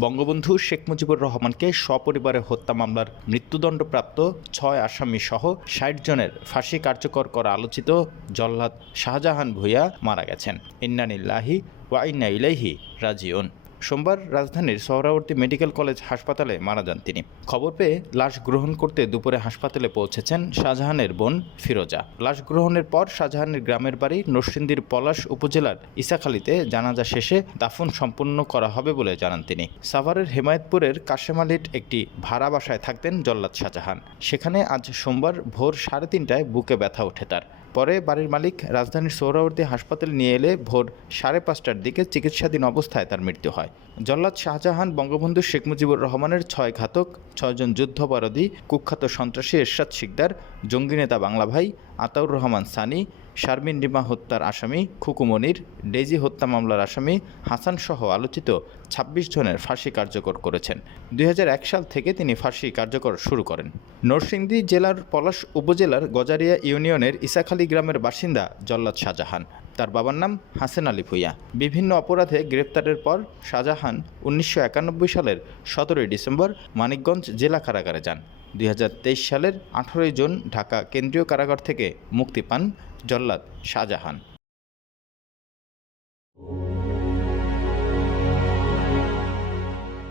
বঙ্গবন্ধু শেখ মুজিবুর রহমানকে সপরিবারে হত্যা মামলার মৃত্যুদণ্ডপ্রাপ্ত ছয় আসামি সহ ষাট জনের ফাঁসি কার্যকর করা আলোচিত জল্লাদ শাহজাহান ভূঁইয়া মারা গেছেন। ইন্নানিল্লাহি ওয়া রাজিউন। সোমবার রাজধানীর সোহরাওয়ার্দী মেডিকেল কলেজ হাসপাতালে মারা যান তিনি। খবর পেয়ে লাশ গ্রহণ করতে দুপুরে হাসপাতালে পৌঁছেছেন শাহজাহানের বোন ফিরোজা। লাশ গ্রহণের পর শাহজাহানের গ্রামের বাড়ি নরসিংদীর পলাশ উপজেলার ইসাখালীতে জানাজা শেষে দাফন সম্পন্ন করা হবে বলে জানান তিনি। সাভারের হেমায়তপুরের কাশেম একটি ভাড়া বাসায় থাকতেন জল্লাদ শাহজাহান। সেখানে আজ সোমবার ভোর সাড়ে তিনটায় বুকে ব্যথা ওঠে তার। পরে বাড়ির মালিক রাজধানীর সোহরাওয়ার্দী হাসপাতালে নিয়ে এলে ভোর সাড়ে পাঁচটার দিকে চিকিৎসাধীন অবস্থায় তার মৃত্যু হয়। জল্লাদ শাহজাহান, বঙ্গবন্ধু শেখ মুজিবুর রহমানের ছয় ঘাতক ছয়জন যুদ্ধাপরাধী, কুখ্যাত সন্ত্রাসী এরশাদ শিকদার, জঙ্গি নেতা বাংলা ভাই, আতাউর রহমান সানি শারমিন রিমা হত্যার আসামি, খুকু মনির ডেজি হত্যা মামলার আসামি হাসানসহ আলোচিত ছাব্বিশ জনের ফাঁসি কার্যকর করেছেন। দুই হাজার এক সাল থেকে তিনি ফাঁসি কার্যকর শুরু করেন। নরসিংদী জেলার পলাশ উপজেলার গজারিয়া ইউনিয়নের ইসাখালী গ্রামের বাসিন্দা জল্লাদ শাহজাহান। তার বাবার নাম হাসেন আলী ভুইয়া। বিভিন্ন অপরাধে গ্রেপ্তারের পর শাহজাহান উনিশশো একানব্বই সালের সতেরোই ডিসেম্বর মানিকগঞ্জ জেলা কারাগারে যান। দুই হাজার তেইশ সালের আঠারোই জুন ঢাকা কেন্দ্রীয় কারাগার থেকে মুক্তি পান জল্লাদ শাহজাহান।